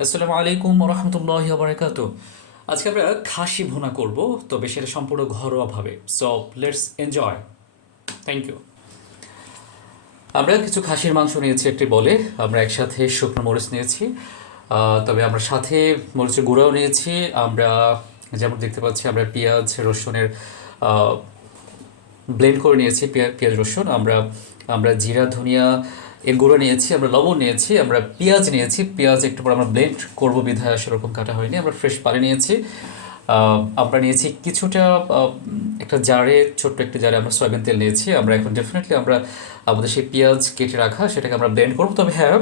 আসসালামু আলাইকুম রহমতুল্লাহি বারাকাতু। আজকে আমরা খাসি ভুনা করব, তবে সেটা সম্পূর্ণ ঘরোয়াভাবে। So let's enjoy. Thank you. আমরা কিছু খাসির মাংস নিয়েছি একটি বলে। আমরা একসাথে শুকনো মরিচ নিয়েছি, তবে আমরা সাথে মরিচের গুঁড়াও নিয়েছি। আমরা যেমন দেখতে পাচ্ছি আমরা পেঁয়াজ রসুনের ব্লেন্ড করে নিয়েছি। পেঁয়াজ রসুন আমরা আমরা জিরা ধনিয়া এর গুঁড়ো নিয়েছি, আমরা লবণ নিয়েছি, আমরা পেঁয়াজ নিয়েছি। পেঁয়াজ একটু পর আমরা ব্লেন্ড করবো বিধায় সেরকম কাটা হয়নি। আমরা ফ্রেশ পানি নিয়েছি। আমরা নিয়েছি কিছুটা একটা জারে, ছোট্ট একটা জারে আমরা সয়াবিন তেল নিয়েছি। আমরা এখন ডেফিনেটলি আমরা আমাদের সেই পেঁয়াজ কেটে রাখা সেটাকে আমরা ব্লেন্ড করবো। তবে হ্যাঁ,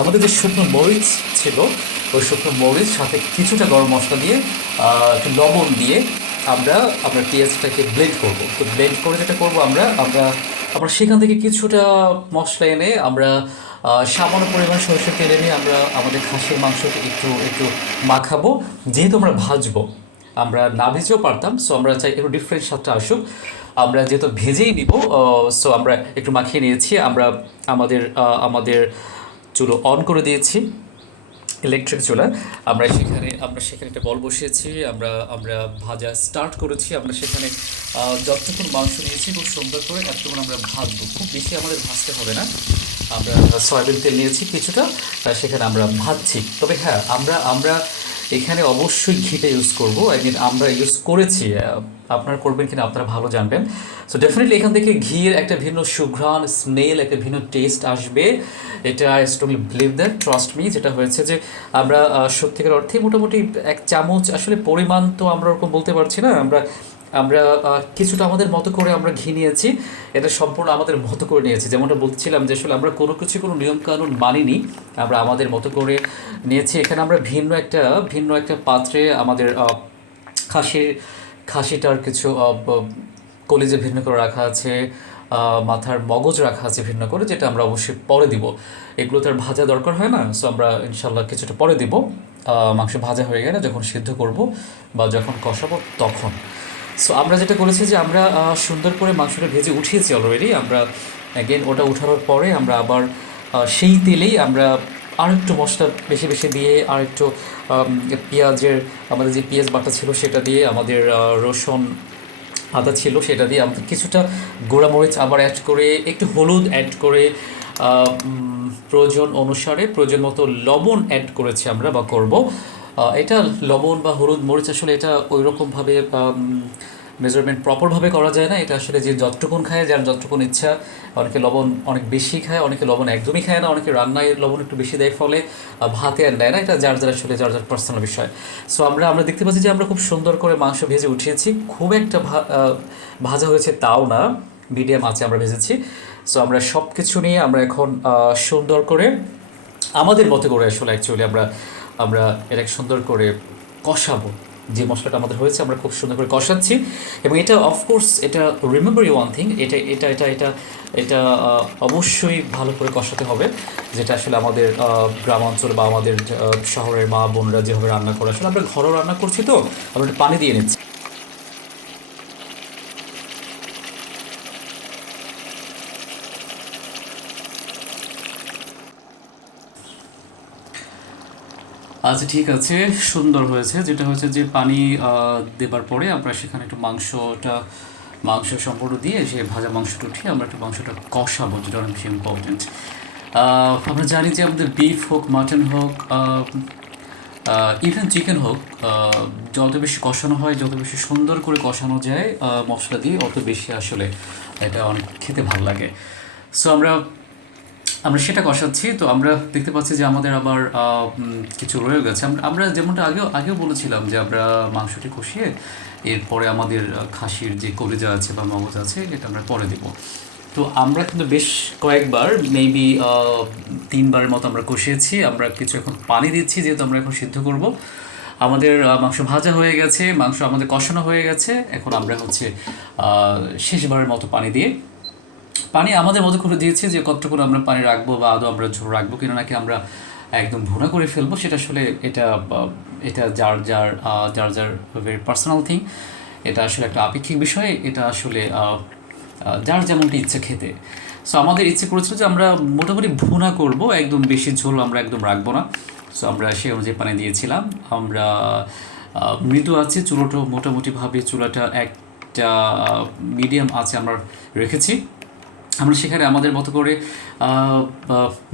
আমাদের যে শুকনো মরিচ ছিল, ওই শুকনো মরিচ সাথে কিছুটা গরম মশলা দিয়ে একটু লবণ দিয়ে আমরা আমরা পেঁয়াজটাকে ব্লেন্ড করব। তো ব্লেন্ড করে যেটা করব আমরা আমরা আমরা সেখান থেকে কিছুটা মশলা এনে আমরা সামান্য পরিমাণ সরষের তেল এনে আমরা আমাদের খাসির মাংসকে একটু একটু মাখাবো। যেহেতু আমরা ভাজবো, আমরা না ভেজেও পারতাম। সো আমরা চাই একটু ডিফারেন্ট স্বাদটা আসুক। আমরা যেহেতু ভেজেই নিব, সো আমরা একটু মাখিয়ে নিয়েছি। আমরা আমাদের আমাদের চুলো অন করে দিয়েছি, ইলেকট্রিক চুলা। আমরা সেখানে একটা বল বসিয়েছি। আমরা আমরা ভাজা স্টার্ট করেছি। আমরা সেখানে যতটুকুন মাংস নিয়েছি খুব সুন্দর করে এতটুকুন আমরা ভাজবো। খুব বেশি আমাদের ভাজতে হবে না। আমরা সয়াবিন তেল নিয়েছি কিছুটা, সেখানে আমরা ভাজছি। তবে হ্যাঁ, আমরা আমরা এখানে অবশ্যই ঘিটা ইউজ করবো। আই মিন আমরা ইউজ করেছি, আপনারা করবেন কিনা আপনারা ভালো জানবেন। সো ডেফিনেটলি এখান থেকে ঘিয়ের একটা ভিন্ন সুঘ্রাণ, স্মেল, একটা ভিন্ন টেস্ট আসবে। এটা I strongly believe that, trust me. যেটা হয়েছে যে আমরা সত্যিকার অর্থে মোটামুটি এক চামচ, আসলে পরিমাণ তো আমরা ওরকম বলতে পারছি না। আমরা আমরা কিছুটা আমাদের মতো করে আমরা ঘি নিয়েছি। এটা সম্পূর্ণ আমাদের মতো করে নিয়েছি। যেমনটা বলছিলাম যে আসলে আমরা কোনো নিয়মকানুন মানিনি, আমরা আমাদের মতো করে নিয়েছি। এখানে আমরা ভিন্ন একটা পাত্রে আমাদের খাসির খাসিটার কিছু কলিজা ভিন্ন করে রাখা আছে, মাথার মগজ রাখা আছে ভিন্ন করে, যেটা আমরা অবশ্যই পরে দিব। এগুলো তো আর ভাজা দরকার হয় না। সো আমরা ইনশাল্লাহ কিছুটা পরে দিব। মাংস ভাজা হয়ে গেলে যখন সিদ্ধ করব বা যখন কষাবো তখন। সো আমরা যেটা করেছি যে আমরা সুন্দর করে মাংসটা ভেজে উঠিয়েছি অলরেডি। আমরা অ্যাগেন ওটা উঠানোর পরে আমরা আবার সেই তেলেই আমরা আরেকটু মশলা বেশি বেশি দিয়ে আরেকটু পেঁয়াজের, আমাদের যে পেঁয়াজ বাটা ছিল সেটা দিয়ে, আমাদের রসুন আদা ছিল সেটা দিয়ে, আমাদের কিছুটা গোড়ামরিচ আবার অ্যাড করে, একটু হলুদ অ্যাড করে, প্রয়োজন অনুসারে প্রয়োজন মতো লবণ অ্যাড করেছি আমরা বা করব। এটা লবণ বা হলুদ মরিচ আসলে এটা ওই রকমভাবে মেজারমেন্ট প্রপারভাবে করা যায় না। এটা আসলে যে যতটুকুন খায়, যার যতটুকুন ইচ্ছা। অনেকে লবণ অনেক বেশি খায়, অনেকে লবণ একদমই খায় না, অনেকে রান্নায় লবণ একটু বেশি দেয় ফলে ভাতে আর নেয় না। এটা যার যার আসলে যার যার পার্সোনাল বিষয়। সো আমরা দেখতে পাচ্ছি যে আমরা খুব সুন্দর করে মাংস ভেজে উঠিয়েছি। খুব একটা ভাজা হয়েছে তাও না, মিডিয়াম আছে আমরা ভেজেছি। সো আমরা সব কিছু নিয়ে আমরা এখন সুন্দর করে আমাদের মতো করে আসলে অ্যাকচুয়ালি আমরা আমরা এটাকে সুন্দর করে কষাবো। যে মশলাটা আমাদের হয়েছে আমরা খুব সুন্দর করে কষাচ্ছি। এবং এটা অফকোর্স, এটা রিমেম্বার ইউ ওয়ান থিং, এটা এটা এটা এটা এটা অবশ্যই ভালো করে কষাতে হবে। যেটা আসলে আমাদের গ্রাম অঞ্চল বা আমাদের শহরের মা বোনরা যেভাবে রান্না করে, আসলে আমরা ঘরও রান্না করছি, তো আমরা একটু পানি দিয়ে নিচ্ছি। আচ্ছা ঠিক আছে, সুন্দর হয়েছে। যেটা হয়েছে যে পানি দেবার পরে আমরা সেখানে একটু মাংস সম্পূর্ণ দিয়ে সে ভাজা মাংসটা উঠিয়ে আমরা একটু মাংসটা কষাবো, যেটা অনেক বেশি ইম্পর্টেন্ট। আমরা জানি যে আমাদের বিফ হোক, মাটন হোক, ইভেন চিকেন হোক, যত বেশি কষানো হয়, যত বেশি সুন্দর করে কষানো যায় মশলা দিয়ে, অত বেশি আসলে এটা অনেক খেতে ভালো লাগে। সো আমরা আমরা সেটা কষাচ্ছি। তো আমরা দেখতে পাচ্ছি যে আমাদের আবার কিছু রয়ে গেছে। আমরা যেমনটা আগেও বলেছিলাম যে আমরা মাংসটি কষিয়ে এরপরে আমাদের খাসির যে কলিজা আছে বা মগজ আছে এটা আমরা পরে দেব। তো আমরা কিন্তু বেশ কয়েকবার, মেবি 3বারের মতো আমরা কষিয়েছি। আমরা কিছু এখন পানি দিচ্ছি, যেহেতু আমরা এখন সিদ্ধ করব। আমাদের মাংস ভাজা হয়ে গেছে, মাংস আমাদের কষানো হয়ে গেছে। এখন আমরা শেষবারের মতো পানি আমাদের মতো করে দিয়েছি যে কতটুকু আমরা পানি রাখবো বা আদৌ আমরা ঝোল রাখবো কিনা, নাকি আমরা একদম ভুনা করে ফেলবো, সেটা আসলে এটা যার ভেরি পার্সোনাল থিং। এটা আসলে একটা আপেক্ষিক বিষয়। এটা আসলে যার যেমনটি ইচ্ছে খেতে। সো আমাদের ইচ্ছে করেছিল যে আমরা মোটামুটি ভুনা করব, একদম বেশি ঝোল আমরা একদম রাখবো না। সো আমরা সেই অনুযায়ী পানি দিয়েছিলাম। আমরা মৃদু আছে চুলোটা, মোটামুটিভাবে চুলাটা একটা মিডিয়াম আছে আমরা রেখেছি। আমরা সেখানে আমাদের মতো করে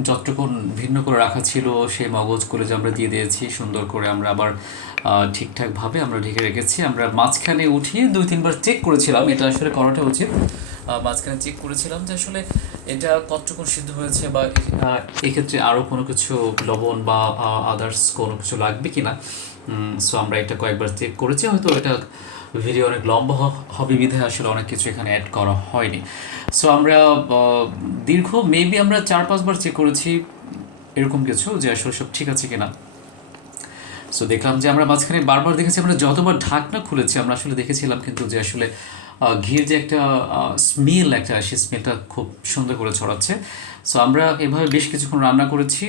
যতটুকুন ভিন্ন করে রাখা ছিল সেই মগজ কলেজা আমরা দিয়ে দিয়েছি সুন্দর করে। আমরা আবার ঠিকঠাকভাবে আমরা ঢেকে রেখেছি। আমরা মাঝখানে উঠিয়ে 2-3 বার চেক করেছিলাম, এটা আসলে করাটা উচিত। মাঝখানে চেক করেছিলাম যে আসলে এটা কতটুকুন সিদ্ধ হয়েছে, বা এক্ষেত্রে আরও কোনো কিছু লবণ বা আদার্স কোনো কিছু লাগবে কি না। সো আমরা এটা কয়েকবার চেক করেছি, হয়তো এটা ভিডিও অনেক লম্বা হবে বিধায় আসলে অনেক কিছু এখানে অ্যাড করা হয়নি। সো আমরা দীর্ঘ মেবি আমরা 4-5 বার চেক করেছি এরকম কিছু, যে আসলে সব ঠিক আছে কিনা। সো দেখলাম যে আমরা মাঝখানে বারবার দেখেছি, আমরা যতবার ঢাকনা খুলেছি আমরা আসলে দেখেছিলাম কিন্তু যে আসলে ঘির যে একটা স্মেল একটা, সেই স্মেলটা খুব সুন্দর করে ছড়াচ্ছে। সো আমরা এভাবে বেশ কিছুক্ষণ রান্না করেছি।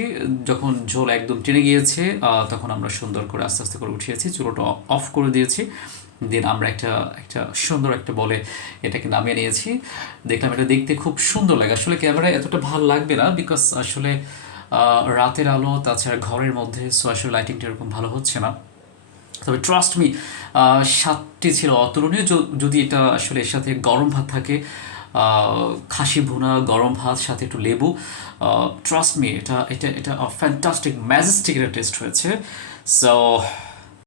যখন ঝোল একদম টেনে গিয়েছে তখন আমরা সুন্দর করে আস্তে আস্তে করে উঠিয়েছি, চুলোটা অফ করে দিয়েছি। দেন আমরা একটা একটা সুন্দর একটা বলে এটাকে নামিয়ে নিয়েছি। দেখলাম এটা দেখতে খুব সুন্দর লাগে। আসলে ক্যামেরায় এতটা ভালো লাগবে না, বিকজ আসলে রাতের আলো, তাছাড়া ঘরের মধ্যে, সো আসলে লাইটিংটা এরকম ভালো হচ্ছে না। তবে ট্রাস্ট মি, স্বাদটি ছিল অতুলনীয়। যদি এটা আসলে এর সাথে গরম ভাত থাকে, খাসি ভুনা গরম ভাত সাথে একটু লেবু, ট্রাস্ট মি এটা এটা এটা ফ্যান্টাস্টিক ম্যাজেস্টিক একটা টেস্ট হয়েছে। সো